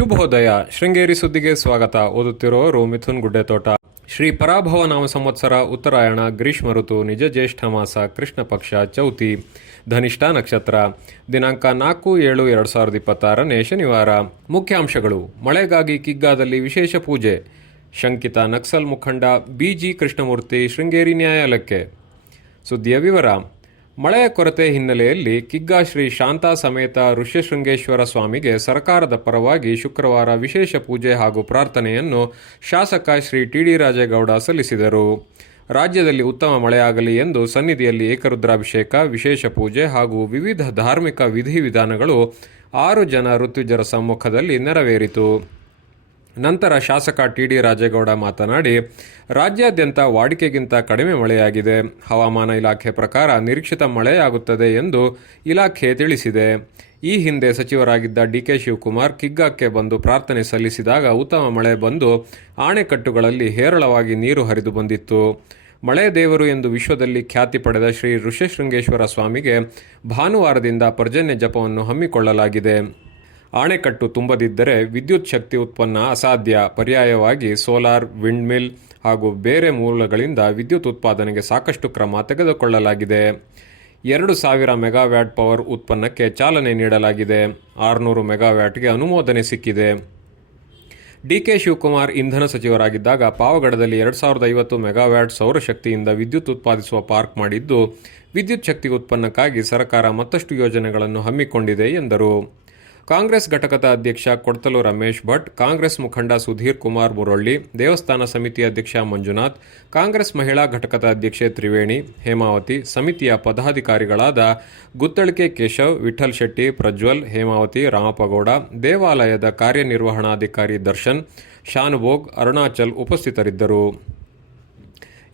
ಶುಭೋದಯ. ಶೃಂಗೇರಿ ಸುದ್ದಿಗೆ ಸ್ವಾಗತ. ಓದುತ್ತಿರುವವರು ಮಿಥುನ್ ಗುಡ್ಡೆತೋಟ. ಶ್ರೀ ಪರಾಭವ ನಾಮ ಸಂವತ್ಸರ ಉತ್ತರಾಯಣ ಗ್ರೀಷ್ಮ ಋತು ನಿಜ ಜ್ಯೇಷ್ಠ ಮಾಸ ಕೃಷ್ಣ ಪಕ್ಷ ಚೌತಿ ಧನಿಷ್ಠ ನಕ್ಷತ್ರ ದಿನಾಂಕ 4/7/2026 ಶನಿವಾರ. ಮುಖ್ಯಾಂಶಗಳು: ಮಳೆಗಾಗಿ ಕಿಗ್ಗಾದಲ್ಲಿ ವಿಶೇಷ ಪೂಜೆ. ಶಂಕಿತ ನಕ್ಸಲ್ ಮುಖಂಡ ಬಿಜಿ ಕೃಷ್ಣಮೂರ್ತಿ ಶೃಂಗೇರಿ ನ್ಯಾಯಾಲಯಕ್ಕೆ. ಸುದ್ದಿಯ ವಿವರ. ಮಳೆಯ ಕೊರತೆ ಹಿನ್ನೆಲೆಯಲ್ಲಿ ಕಿಗ್ಗಾ ಶ್ರೀ ಶಾಂತಾ ಸಮೇತ ಋಷ್ಯಶೃಂಗೇಶ್ವರ ಸ್ವಾಮಿಗೆ ಸರ್ಕಾರದ ಪರವಾಗಿ ಶುಕ್ರವಾರ ವಿಶೇಷ ಪೂಜೆ ಹಾಗೂ ಪ್ರಾರ್ಥನೆಯನ್ನು ಶಾಸಕ ಶ್ರೀ ಟಿ.ಡಿ. ರಾಜೇಗೌಡ ಸಲ್ಲಿಸಿದರು. ರಾಜ್ಯದಲ್ಲಿ ಉತ್ತಮ ಮಳೆಯಾಗಲಿ ಎಂದು ಸನ್ನಿಧಿಯಲ್ಲಿ ಏಕರುದ್ರಾಭಿಷೇಕ, ವಿಶೇಷ ಪೂಜೆ ಹಾಗೂ ವಿವಿಧ ಧಾರ್ಮಿಕ ವಿಧಿವಿಧಾನಗಳು 6 ಜನ ಋತ್ವಿಜರ ಸಮ್ಮುಖದಲ್ಲಿ ನೆರವೇರಿತು. ನಂತರ ಶಾಸಕ ಟಿ.ಡಿ. ರಾಜೇಗೌಡ ಮಾತನಾಡಿ, ರಾಜ್ಯಾದ್ಯಂತ ವಾಡಿಕೆಗಿಂತ ಕಡಿಮೆ ಮಳೆಯಾಗಿದೆ. ಹವಾಮಾನ ಇಲಾಖೆ ಪ್ರಕಾರ ನಿರೀಕ್ಷಿತ ಮಳೆಯಾಗುತ್ತದೆ ಎಂದು ಇಲಾಖೆ ತಿಳಿಸಿದೆ. ಈ ಹಿಂದೆ ಸಚಿವರಾಗಿದ್ದ ಡಿ.ಕೆ. ಶಿವಕುಮಾರ್ ಕಿಗ್ಗಾಕ್ಕೆ ಬಂದು ಪ್ರಾರ್ಥನೆ ಸಲ್ಲಿಸಿದಾಗ ಉತ್ತಮ ಮಳೆ ಬಂದು ಆಣೆಕಟ್ಟುಗಳಲ್ಲಿ ಹೇರಳವಾಗಿ ನೀರು ಹರಿದು ಬಂದಿತ್ತು. ಮಳೆ ದೇವರು ಎಂದು ವಿಶ್ವದಲ್ಲಿ ಖ್ಯಾತಿ ಪಡೆದ ಶ್ರೀ ಋಷ್ಯಶೃಂಗೇಶ್ವರ ಸ್ವಾಮಿಗೆ ಭಾನುವಾರದಿಂದ ಪರ್ಜನ್ಯ ಜಪವನ್ನು ಹಮ್ಮಿಕೊಳ್ಳಲಾಗಿದೆ. ಆಣೆಕಟ್ಟು ತುಂಬದಿದ್ದರೆ ವಿದ್ಯುತ್ ಶಕ್ತಿ ಉತ್ಪನ್ನ ಅಸಾಧ್ಯ. ಪರ್ಯಾಯವಾಗಿ ಸೋಲಾರ್, ವಿಂಡ್ ಮಿಲ್ ಹಾಗೂ ಬೇರೆ ಮೂಲಗಳಿಂದ ವಿದ್ಯುತ್ ಉತ್ಪಾದನೆಗೆ ಸಾಕಷ್ಟು ಕ್ರಮ ತೆಗೆದುಕೊಳ್ಳಲಾಗಿದೆ. 2,000 ಮೆಗಾವ್ಯಾಟ್ ಪವರ್ ಉತ್ಪನ್ನಕ್ಕೆ ಚಾಲನೆ ನೀಡಲಾಗಿದೆ. 600 ಮೆಗಾವ್ಯಾಟ್ಗೆ ಅನುಮೋದನೆ ಸಿಕ್ಕಿದೆ. ಡಿ.ಕೆ. ಶಿವಕುಮಾರ್ ಇಂಧನ ಸಚಿವರಾಗಿದ್ದಾಗ ಪಾವಗಡದಲ್ಲಿ 2,050 ಮೆಗಾವ್ಯಾಟ್ ಸೌರಶಕ್ತಿಯಿಂದ ವಿದ್ಯುತ್ ಉತ್ಪಾದಿಸುವ ಪಾರ್ಕ್ ಮಾಡಿದ್ದು, ವಿದ್ಯುತ್ ಶಕ್ತಿ ಉತ್ಪನ್ನಕ್ಕಾಗಿ ಸರ್ಕಾರ ಮತ್ತಷ್ಟು ಯೋಜನೆಗಳನ್ನು ಹಮ್ಮಿಕೊಂಡಿದೆ ಎಂದರು. ಕಾಂಗ್ರೆಸ್ ಘಟಕದ ಅಧ್ಯಕ್ಷ ಕೊಡ್ತಲು ರಮೇಶ್ ಭಟ್, ಕಾಂಗ್ರೆಸ್ ಮುಖಂಡ ಸುಧೀರ್ ಕುಮಾರ್ ಮುರೊಳ್ಳಿ, ದೇವಸ್ಥಾನ ಸಮಿತಿ ಅಧ್ಯಕ್ಷ ಮಂಜುನಾಥ್, ಕಾಂಗ್ರೆಸ್ ಮಹಿಳಾ ಘಟಕದ ಅಧ್ಯಕ್ಷೆ ತ್ರಿವೇಣಿ, ಹೇಮಾವತಿ, ಸಮಿತಿಯ ಪದಾಧಿಕಾರಿಗಳಾದ ಗುತ್ತಳಿಕೆ ಕೇಶವ್, ವಿಠಲ್ ಶೆಟ್ಟಿ, ಪ್ರಜ್ವಲ್, ಹೇಮಾವತಿ, ರಾಮಪ್ಪಗೌಡ, ದೇವಾಲಯದ ಕಾರ್ಯನಿರ್ವಹಣಾಧಿಕಾರಿ ದರ್ಶನ್, ಶಾನುಭೋಗ್, ಅರುಣಾಚಲ್ ಉಪಸ್ಥಿತರಿದ್ದರು.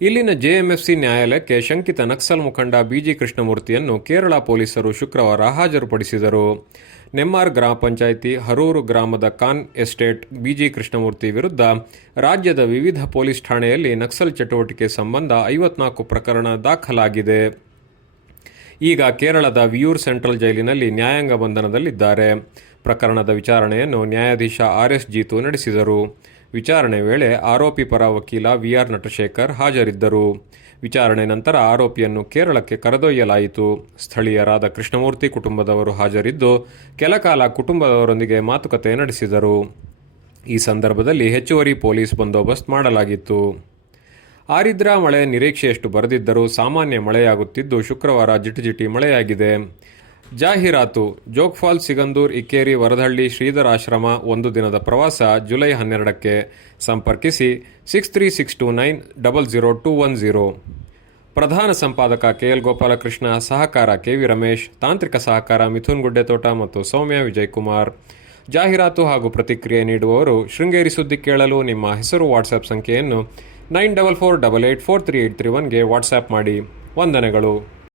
ಇಲ್ಲಿನ ಜೆಎಂಎಫ್ಸಿ ನ್ಯಾಯಾಲಯಕ್ಕೆ ಶಂಕಿತ ನಕ್ಸಲ್ ಮುಖಂಡ ಬಿಜಿ ಕೃಷ್ಣಮೂರ್ತಿಯನ್ನು ಕೇರಳ ಪೊಲೀಸರು ಶುಕ್ರವಾರ ಹಾಜರುಪಡಿಸಿದರು. ನೆಮ್ಮಾರ್ ಗ್ರಾಮ ಪಂಚಾಯಿತಿ ಹರೂರು ಗ್ರಾಮದ ಖಾನ್ ಎಸ್ಟೇಟ್ ಬಿಜಿ ಕೃಷ್ಣಮೂರ್ತಿ ವಿರುದ್ಧ ರಾಜ್ಯದ ವಿವಿಧ ಪೊಲೀಸ್ ಠಾಣೆಯಲ್ಲಿ ನಕ್ಸಲ್ ಚಟುವಟಿಕೆ ಸಂಬಂಧ 54 ಪ್ರಕರಣ ದಾಖಲಾಗಿದೆ. ಈಗ ಕೇರಳದ ವಿಯೂರ್ ಸೆಂಟ್ರಲ್ ಜೈಲಿನಲ್ಲಿ ನ್ಯಾಯಾಂಗ ಬಂಧನದಲ್ಲಿದ್ದಾರೆ. ಪ್ರಕರಣದ ವಿಚಾರಣೆಯನ್ನು ನ್ಯಾಯಾಧೀಶ ಆರ್.ಎಸ್. ಜೀತು ನಡೆಸಿದರು. ವಿಚಾರಣೆ ವೇಳೆ ಆರೋಪಿ ಪರ ವಕೀಲ ವಿ.ಆರ್. ನಟಶೇಖರ್ ಹಾಜರಿದ್ದರು. ವಿಚಾರಣೆ ನಂತರ ಆರೋಪಿಯನ್ನು ಕೇರಳಕ್ಕೆ ಕರೆದೊಯ್ಯಲಾಯಿತು. ಸ್ಥಳೀಯರಾದ ಕೃಷ್ಣಮೂರ್ತಿ ಕುಟುಂಬದವರು ಹಾಜರಿದ್ದು ಕೆಲಕಾಲ ಕುಟುಂಬದವರೊಂದಿಗೆ ಮಾತುಕತೆ ನಡೆಸಿದರು. ಈ ಸಂದರ್ಭದಲ್ಲಿ ಹೆಚ್ಚುವರಿ ಪೊಲೀಸ್ ಬಂದೋಬಸ್ತ್ ಮಾಡಲಾಗಿತ್ತು. ಆರಿದ್ರಾ ಮಳೆ ನಿರೀಕ್ಷೆಯಷ್ಟು ಬರದಿದ್ದರೂ ಸಾಮಾನ್ಯ ಮಳೆಯಾಗುತ್ತಿದ್ದು ಶುಕ್ರವಾರ ಜಿಟಿಜಿಟಿ ಮಳೆಯಾಗಿದೆ. ಜಾಹೀರಾತು: ಜೋಗ್ಫಾಲ್, ಸಿಗಂದೂರ್, ಇಕ್ಕೇರಿ, ವರದಹಳ್ಳಿ, ಶ್ರೀಧರ ಆಶ್ರಮ 1 ದಿನದ ಪ್ರವಾಸ ಜುಲೈ 12ಕ್ಕೆ. ಸಂಪರ್ಕಿಸಿ 6362900210. ಪ್ರಧಾನ ಸಂಪಾದಕ ಕೆ.ಎಲ್. ಗೋಪಾಲಕೃಷ್ಣ, ಸಹಕಾರ ಕೆ.ವಿ. ರಮೇಶ್, ತಾಂತ್ರಿಕ ಸಹಕಾರ ಮಿಥುನ್ ಗುಡ್ಡೆತೋಟ ಮತ್ತು ಸೌಮ್ಯ ವಿಜಯಕುಮಾರ್. ಜಾಹೀರಾತು ಹಾಗೂ ಪ್ರತಿಕ್ರಿಯೆ ನೀಡುವವರು ಶೃಂಗೇರಿ ಸುದ್ದಿ ಕೇಳಲು ನಿಮ್ಮ ಹೆಸರು ವಾಟ್ಸ್ಆ್ಯಪ್ ಸಂಖ್ಯೆಯನ್ನು 9448843831ಗೆ ವಾಟ್ಸ್ಆ್ಯಪ್ ಮಾಡಿ. ವಂದನೆಗಳು.